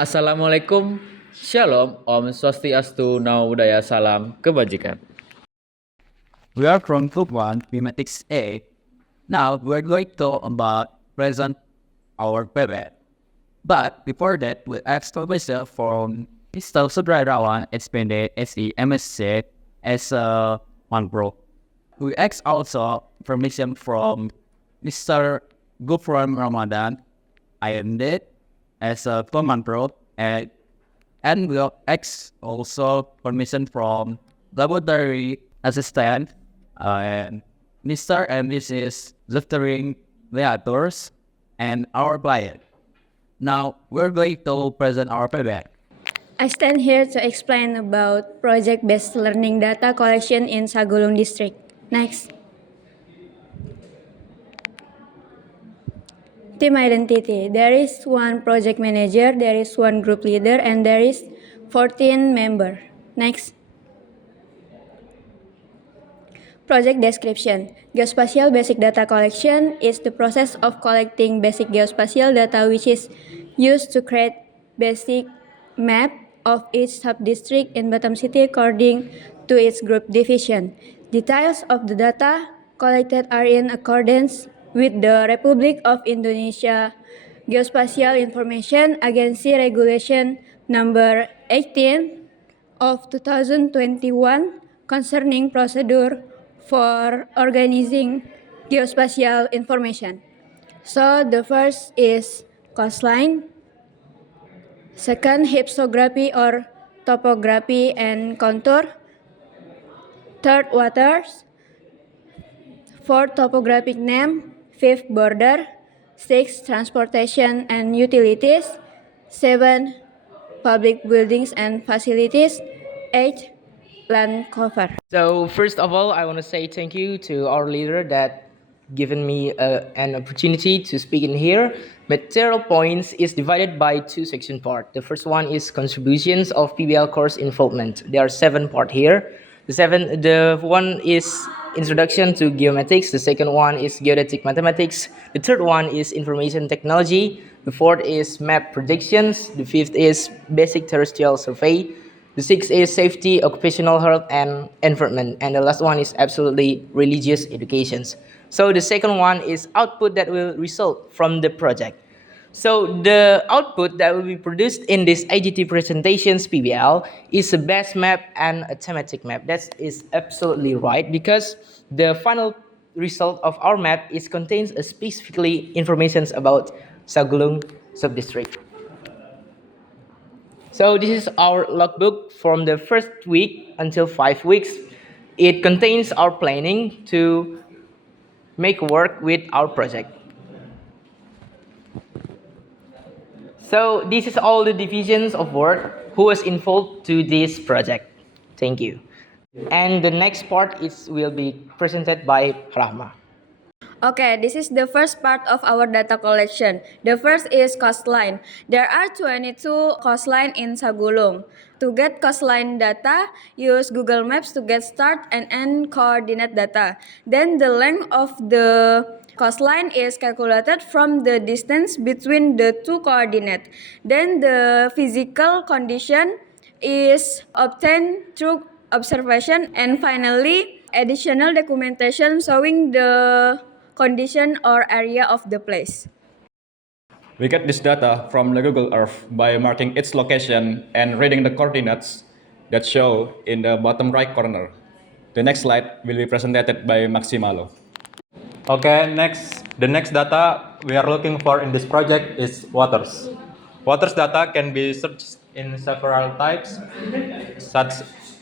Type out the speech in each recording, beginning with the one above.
Assalamualaikum, Shalom, Om Swastiastu, Namo Buddhaya, Salam Kebajikan. We are from Group 1, Mathematics A. Now we're going to talk about present our pivot. But before that, we ask myself from Mr. Sudrarawan, expanded SE MSc as a one pro. We ask also permission from Mr. Gufran Ramadan, IMD, as a command pro, and we'll ask also permission from laboratory assistant and Mr. and Mrs. Liftering Leators and our client. Now we're going to present our payback. I stand here to explain about project-based learning data collection in Sagulung District. Next. Team identity. There is one project manager, there is one group leader, and there is 14 member. Next. Project description. Geospatial basic data collection is the process of collecting basic geospatial data which is used to create basic map of each sub-district in Batam City according to its group division. Details of the data collected are in accordance with the Republic of Indonesia Geospatial Information Agency Regulation Number 18 of 2021 concerning procedure for organizing geospatial information. So the first is coastline, second hypsography or topography and contour, third waters, fourth topographic name, fifth border, sixth transportation and utilities, seven public buildings and facilities, eight land cover. So first of all, I want to say thank you to our leader that given me an opportunity to speak in here. Material points is divided by two section part. The first one is contributions of PBL course involvement. There are 7 part here. The one is introduction to geomatics. The second one is geodetic mathematics. The third one is information technology. The fourth is map predictions. The fifth is basic terrestrial survey. The sixth is safety, occupational health, and environment. And the last one is absolutely religious educations. So the second one is output that will result from the project. So the output that will be produced in this IGT presentations PBL is a base map and a thematic map. That is absolutely right because the final result of our map is contains specifically informations about Sagulung subdistrict. So this is our logbook from the first week until 5 weeks. It contains our planning to make work with our project. So this is all the divisions of work who was involved to this project. Thank you. And the next part will be presented by Rahma. Okay, this is the first part of our data collection. The first is coastline. There are 22 coastline in Sagulung. To get coastline data, use Google Maps to get start and end coordinate data. Then the length of the coastline is calculated from the distance between the two coordinates. Then the physical condition is obtained through observation, and finally additional documentation showing the condition or area of the place. We get this data from the Google Earth by marking its location and reading the coordinates that show in the bottom right corner. The next slide will be presented by Maximalo. Okay, the next data we are looking for in this project is waters. Waters data can be searched in several types, such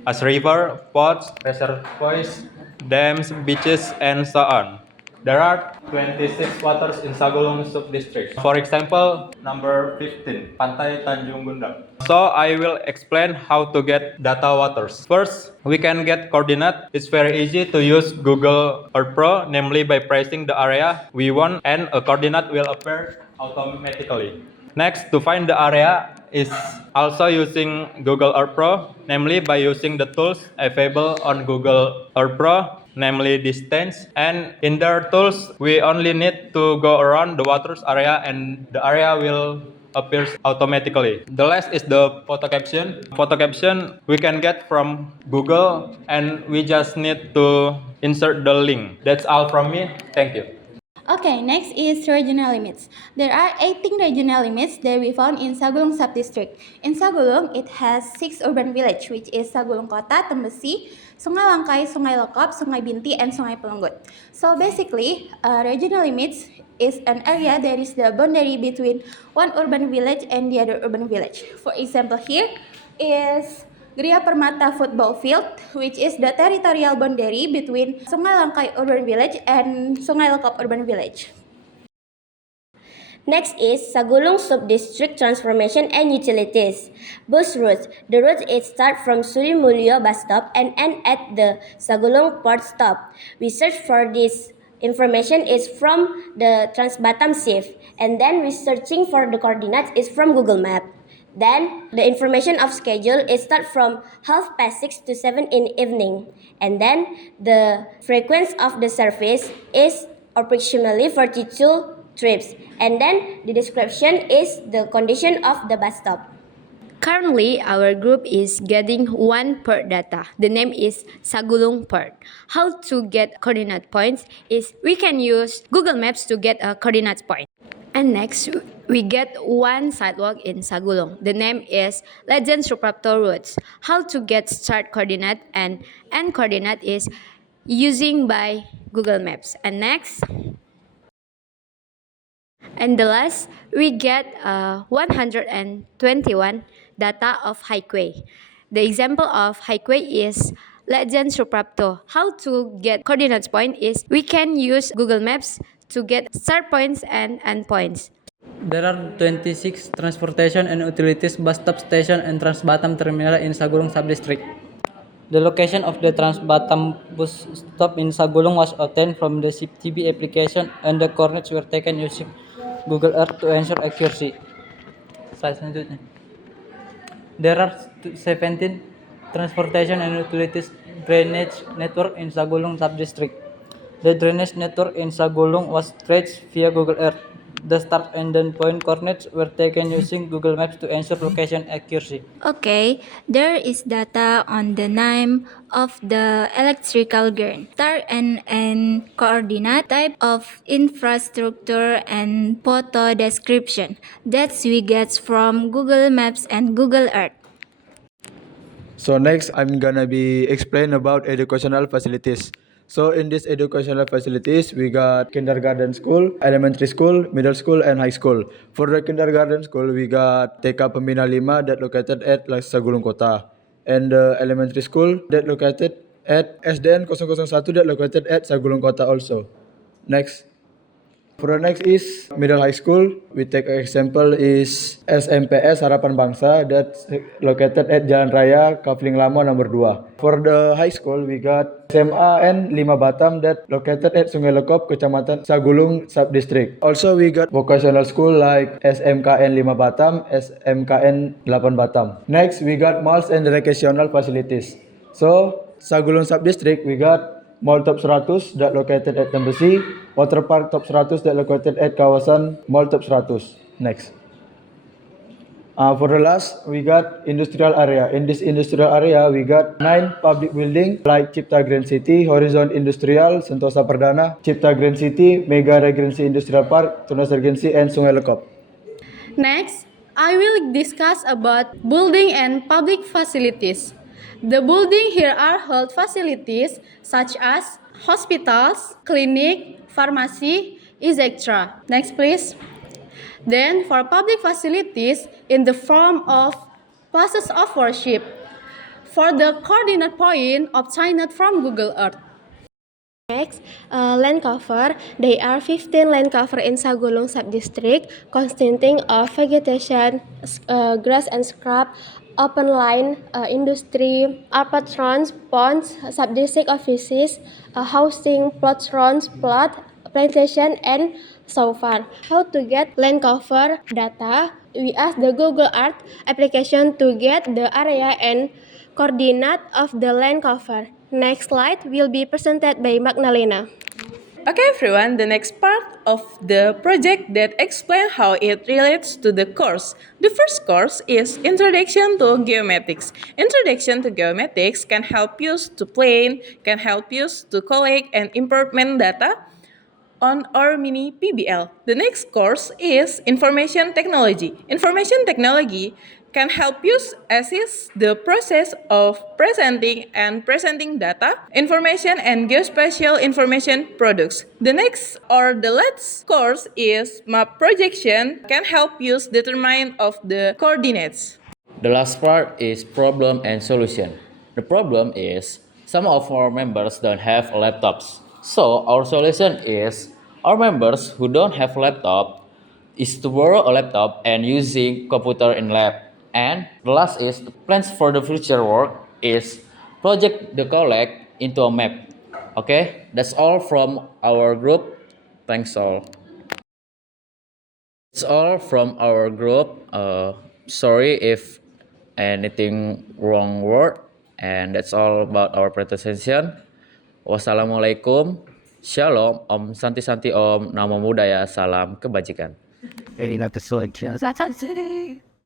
as river, ponds, reservoirs, dams, beaches, and so on. There are 26 waters in Sagulung Subdistrict. For example, number 15, Pantai Tanjung Gundang. So I will explain how to get data waters. First, we can get coordinate. It's very easy to use Google Earth Pro, namely by pressing the area we want and a coordinate will appear automatically. Next, to find the area is also using Google Earth Pro, namely by using the tools available on Google Earth Pro, namely distance. And in their tools, we only need to go around the waters area and the area will appears automatically. The last is the photo caption. Photo caption we can get from Google, and we just need to insert the link. That's all from me. Thank you. Okay, next is regional limits. There are 18 regional limits that we found in Sagulung Subdistrict. In Sagulung, it has 6 urban villages, which is Sagulung Kota, Tembesi, Sungai Langkai, Sungai Lekop, Sungai Binti, and Sungai Pelenggut. So basically, regional limits is an area that is the boundary between one urban village and the other urban village. For example, here is Gria Permata Football Field, which is the territorial boundary between Sungai Langkai Urban Village and Sungai Lekop Urban Village. Next is Sagulung Subdistrict Transformation and Utilities. Bus routes. The routes start from Surimulyo bus stop and end at the Sagulung port stop. We search for this information is from the Trans Batam SIF, and then researching for the coordinates is from Google Map. Then the information of schedule is start from 6:30 to 7 in the evening, and then the frequency of the service is approximately 42 trips, and then the description is the condition of the bus stop. Currently, our group is getting one port data. The name is Sagulung Port. How to get coordinate points is we can use Google Maps to get a coordinate point. And next, we get one sidewalk in Sagulung. The name is Legend Suprapto Roads. How to get start coordinate and end coordinate is using by Google Maps. And next, and the last, we get 121 data of highway. The example of highway is Legend Suprapto. How to get coordinates point is we can use Google Maps to get start points and end points. There are 26 transportation and utilities bus stop station and Trans Batam terminal in Sagulung Subdistrict. The location of the Trans Batam bus stop in Sagulung was obtained from the CTB application, and the coordinates were taken using Google Earth to ensure accuracy. Slide selanjutnya. There are 17 transportation and utilities drainage network in Sagulung Subdistrict. The drainage network in Sagulung was traced via Google Earth. The start and end point coordinates were taken using Google Maps to ensure location accuracy. Okay, there is data on the name of the electrical grid, start and end coordinate, type of infrastructure, and photo description. That's we get from Google Maps and Google Earth. So next, I'm gonna be explain about educational facilities. So in these educational facilities, we got kindergarten school, elementary school, middle school, and high school. For the kindergarten school, we got TK Pembina 5 that located at Sagulung Kota, and the elementary school that located at SDN 001 that located at Sagulung Kota also. Next. For the next is middle high school. We take an example is SMPS Harapan Bangsa that's located at Jalan Raya Kavling Lama nomor 2. For the high school, we got SMA N 5 Batam that located at Sungai Lekop, Kecamatan Sagulung Subdistrict. Also, we got vocational school like SMKN 5 Batam, SMKN 8 Batam. Next, we got malls and recreational facilities. So, Sagulung Subdistrict, we got Mall Top 100 that located at Tembesi, Water Park Top 100 that located at kawasan Mall Top 100. Next. For the last, we got industrial area. In this industrial area, we got 9 public buildings like Cipta Grand City, Horizon Industrial, Sentosa Perdana, Cipta Grand City, Mega Regency Industrial Park, Tunas Regency, and Sungai Lekop. Next, I will discuss about building and public facilities. The building here are health facilities such as hospitals, clinic, pharmacy, etc. Next please. Then for public facilities in the form of places of worship. For the coordinate point obtained from Google Earth. Next, land cover. There are 15 land cover in Sagulung Subdistrict consisting of vegetation, grass and scrub, open line, industry, arpatrons, ponds, subdistrict offices, housing, plotrons, plot, plantation, and so far. How to get land cover data? We ask the Google Earth application to get the area and coordinate of the land cover. Next slide will be presented by Magdalena. Okay, everyone, the next part of the project that explain how it relates to the course. The first course is Introduction to Geomatics. Introduction to Geomatics can help you to plan, can help you to collect and improvement data on our mini PBL. The next course is Information Technology. Information Technology can help you assist the process of presenting data, information, and geospatial information products. The next or the last course is Map Projection can help you determine of the coordinates. The last part is problem and solution. The problem is some of our members don't have laptops. So our solution is our members who don't have laptop is to borrow a laptop and using computer in lab. And the last is the plans for the future work is project the collect into a map. Okay, that's all from our group. Thanks all. It's all from our group. Sorry if anything wrong word. And that's all about our presentation. Wassalamualaikum. Shalom. Om Santi Santi Om. Namo Buddhaya. Salam kebajikan. Very not the solution. That's